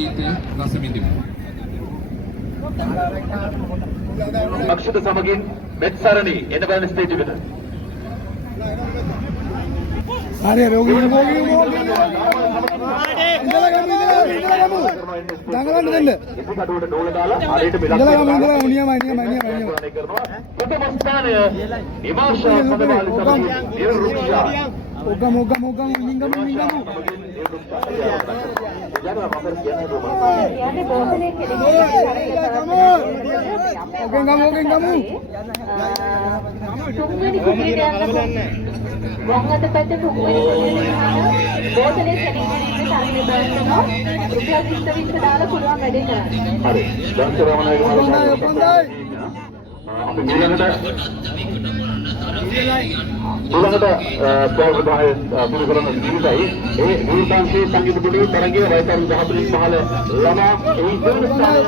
රස විඳිමු. අක්ෂිත සමගින් මෙත්සරණි එන බලන ස්ටේජ් එකට. හරි රෝගී දඟලන්න දෙන්න. ඉතිකඩුවට ඩෝල දාලා හරියට බෙලක් කරනවා. ප්‍රථම ස්ථානය නිමාෂා පදවාලි සමගින් නිරුක්ෂා. ඔගම නිංගම. තුන්වෙනි කුටියට යන්න වම් අත පැත්තේ තුන්වෙනි කුටියට බෝතලේ සැනිටයිසර් තරඟ බලනවා රුපියල් 20 දාලා පුළුවන් වැඩේ කරන්න. හරි. දැන් කරවනයි අපි ඊළඟට ප්‍රෝග්‍රෑම් පුරු කරන නිමිතයි ඒ නිර්මාණයේ සංගීත පිටුවේ තරඟයේ වයසන් 14 15 ළමා ඒ දෙවන ස්ථානය